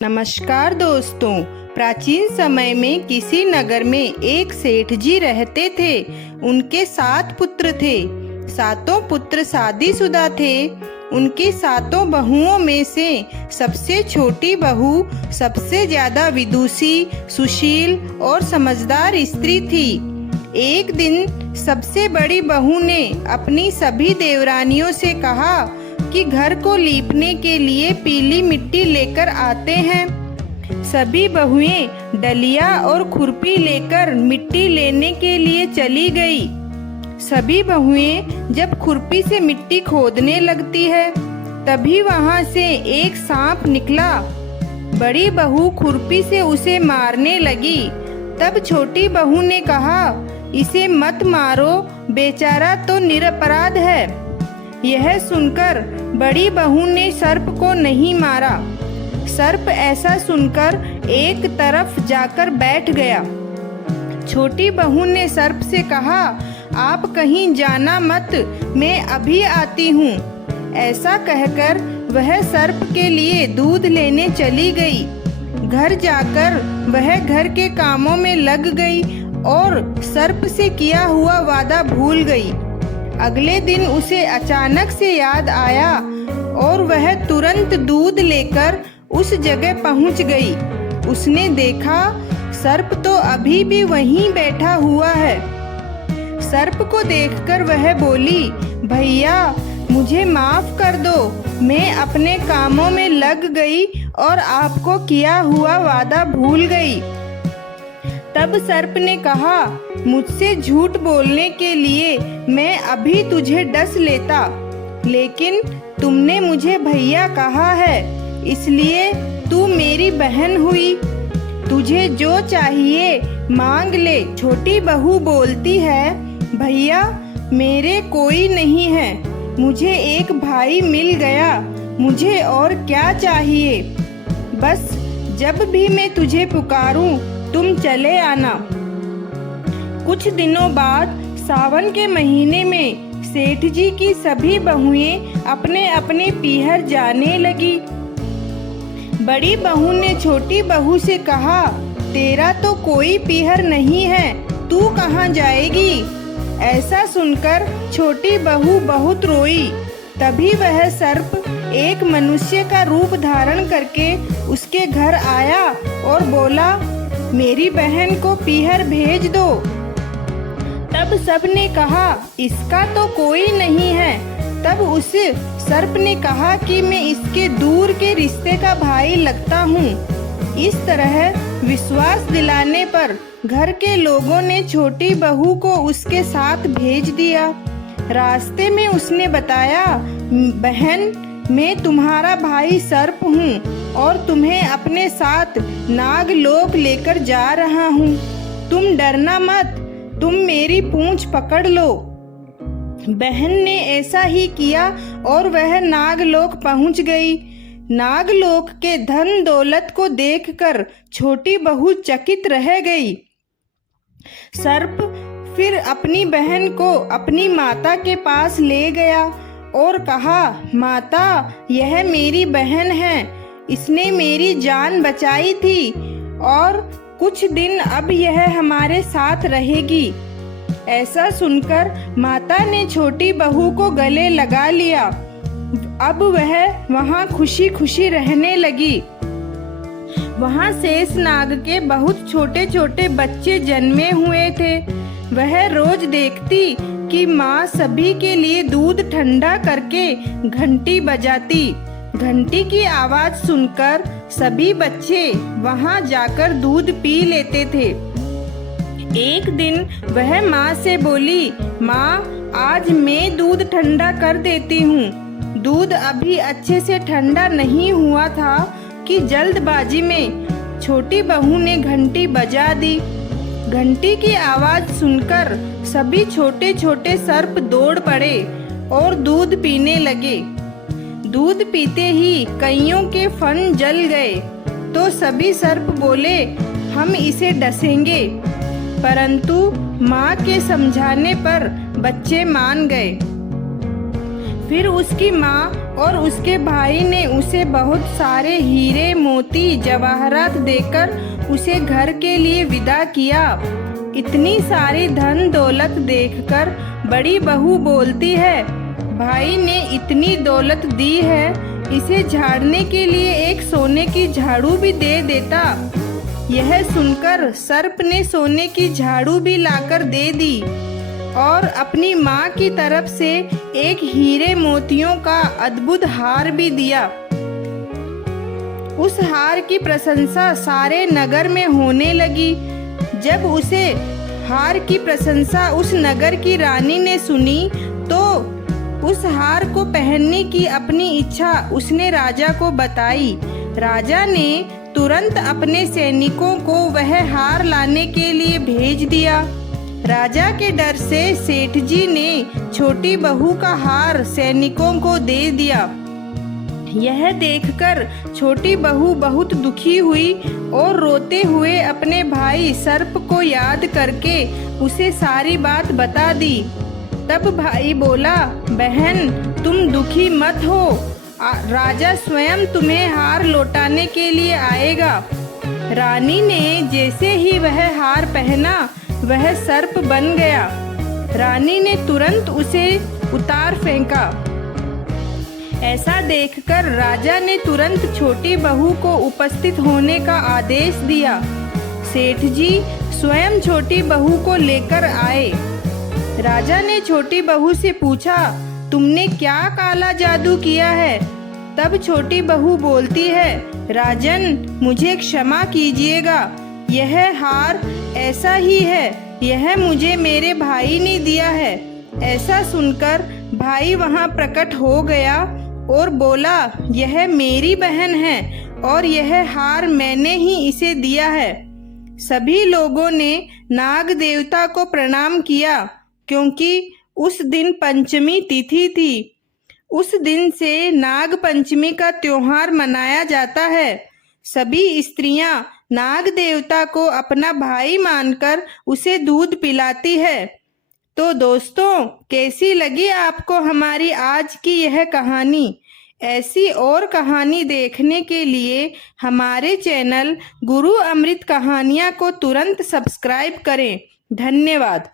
नमस्कार दोस्तों। प्राचीन समय में किसी नगर में एक सेठ जी रहते थे। उनके 7 पुत्र थे। सातों पुत्र शादीशुदा थे। उनकी सातों बहुओं में से सबसे छोटी बहू सबसे ज्यादा विदुषी, सुशील और समझदार स्त्री थी। एक दिन सबसे बड़ी बहू ने अपनी सभी देवरानियों से कहा कि घर को लीपने के लिए पीली मिट्टी लेकर आते हैं। सभी बहुएं डलिया और खुरपी लेकर मिट्टी लेने के लिए चली गई। सभी बहुएं जब खुरपी से मिट्टी खोदने लगती है तभी वहां से एक सांप निकला। बड़ी बहू खुरपी से उसे मारने लगी। तब छोटी बहू ने कहा, इसे मत मारो, बेचारा तो निरपराध है। यह सुनकर बड़ी बहू ने सर्प को नहीं मारा। सर्प ऐसा सुनकर एक तरफ जाकर बैठ गया। छोटी बहू ने सर्प से कहा, आप कहीं जाना मत, मैं अभी आती हूँ। ऐसा कहकर वह सर्प के लिए दूध लेने चली गई। घर जाकर वह घर के कामों में लग गई और सर्प से किया हुआ वादा भूल गई। अगले दिन उसे अचानक से याद आया और वह तुरंत दूध लेकर उस जगह पहुंच गई। उसने देखा सर्प तो अभी भी वहीं बैठा हुआ है। सर्प को देखकर वह बोली, भैया मुझे माफ कर दो, मैं अपने कामों में लग गई और आपको किया हुआ वादा भूल गई। तब सर्प ने कहा, मुझसे झूठ बोलने के लिए मैं अभी तुझे डस लेता, लेकिन तुमने मुझे भैया कहा है, इसलिए तू मेरी बहन हुई। तुझे जो चाहिए मांग ले। छोटी बहू बोलती है, भैया मेरे कोई नहीं है, मुझे एक भाई मिल गया, मुझे और क्या चाहिए। बस जब भी मैं तुझे पुकारूं तुम चले आना। कुछ दिनों बाद सावन के महीने में सेठ जी की सभी बहुएं अपने अपने पीहर जाने लगी। बड़ी बहू ने छोटी बहू से कहा, तेरा तो कोई पीहर नहीं है, तू कहाँ जाएगी। ऐसा सुनकर छोटी बहू बहुत रोई। तभी वह सर्प एक मनुष्य का रूप धारण करके उसके घर आया और बोला, मेरी बहन को पीहर भेज दो। तब सबने कहा, इसका तो कोई नहीं है। तब उस सर्प ने कहा कि मैं इसके दूर के रिश्ते का भाई लगता हूँ। इस तरह विश्वास दिलाने पर घर के लोगों ने छोटी बहू को उसके साथ भेज दिया। रास्ते में उसने बताया, बहन मैं तुम्हारा भाई सर्प हूँ और तुम्हें अपने साथ नागलोक लेकर जा रहा हूँ। तुम डरना मत, तुम मेरी पूंछ पकड़ लो। बहन ने ऐसा ही किया और वह नागलोक पहुँच गई। नागलोक के धन दौलत को देखकर छोटी बहू चकित रह गई। सर्प फिर अपनी बहन को अपनी माता के पास ले गया और कहा, माता यह मेरी बहन है, इसने मेरी जान बचाई थी और कुछ दिन अब यह हमारे साथ रहेगी। ऐसा सुनकर माता ने छोटी बहू को गले लगा लिया। अब वह वहाँ खुशी खुशी रहने लगी। वहाँ शेषनाग के बहुत छोटे छोटे बच्चे जन्मे हुए थे। वह रोज देखती कि माँ सभी के लिए दूध ठंडा करके घंटी बजाती। घंटी की आवाज सुनकर सभी बच्चे वहां जाकर दूध पी लेते थे। एक दिन वह माँ से बोली, माँ आज मैं दूध ठंडा कर देती हूँ। दूध अभी अच्छे से ठंडा नहीं हुआ था कि जल्दबाजी में छोटी बहू ने घंटी बजा दी। घंटी की आवाज सुनकर सभी छोटे छोटे सर्प दौड़ पड़े और दूध पीने लगे। दूध पीते ही कईयों के फन जल गए तो सभी सर्प बोले, हम इसे डसेंगे। परंतु माँ के समझाने पर बच्चे मान गए। फिर उसकी माँ और उसके भाई ने उसे बहुत सारे हीरे मोती जवाहरात देकर उसे घर के लिए विदा किया। इतनी सारी धन दौलत देखकर बड़ी बहू बोलती है, भाई ने इतनी दौलत दी है, इसे झाड़ने के लिए एक सोने की झाड़ू भी दे देता। यह सुनकर सर्प ने सोने की झाड़ू भी लाकर दे दी और अपनी माँ की तरफ से एक हीरे मोतियों का अद्भुत हार भी दिया। उस हार की प्रशंसा सारे नगर में होने लगी। जब उसे हार की प्रशंसा उस नगर की रानी ने सुनी तो उस हार को पहनने की अपनी इच्छा उसने राजा को बताई। राजा ने तुरंत अपने सैनिकों को वह हार लाने के लिए भेज दिया। राजा के डर से सेठ जी ने छोटी बहू का हार सैनिकों को दे दिया। यह देखकर छोटी बहू बहुत दुखी हुई और रोते हुए अपने भाई सर्प को याद करके उसे सारी बात बता दी। तब भाई बोला, बहन तुम दुखी मत हो, राजा स्वयं तुम्हें हार लौटाने के लिए आएगा। रानी ने जैसे ही वह हार पहना वह सर्प बन गया। रानी ने तुरंत उसे उतार फेंका। ऐसा देखकर राजा ने तुरंत छोटी बहू को उपस्थित होने का आदेश दिया। सेठ जी स्वयं छोटी बहू को लेकर आए। राजा ने छोटी बहू से पूछा, तुमने क्या काला जादू किया है? तब छोटी बहू बोलती है, राजन मुझे क्षमा कीजिएगा, यह हार ऐसा ही है, यह मुझे मेरे भाई ने दिया है। ऐसा सुनकर भाई वहां प्रकट हो गया और बोला, यह मेरी बहन है और यह हार मैंने ही इसे दिया है। सभी लोगों ने नाग देवता को प्रणाम किया क्योंकि उस दिन पंचमी तिथि थी। उस दिन से नाग पंचमी का त्योहार मनाया जाता है। सभी स्त्रियां नाग देवता को अपना भाई मानकर उसे दूध पिलाती है। तो दोस्तों, कैसी लगी आपको हमारी आज की यह कहानी? ऐसी और कहानी देखने के लिए हमारे चैनल गुरु अमृत कहानियाँ को तुरंत सब्सक्राइब करें। धन्यवाद।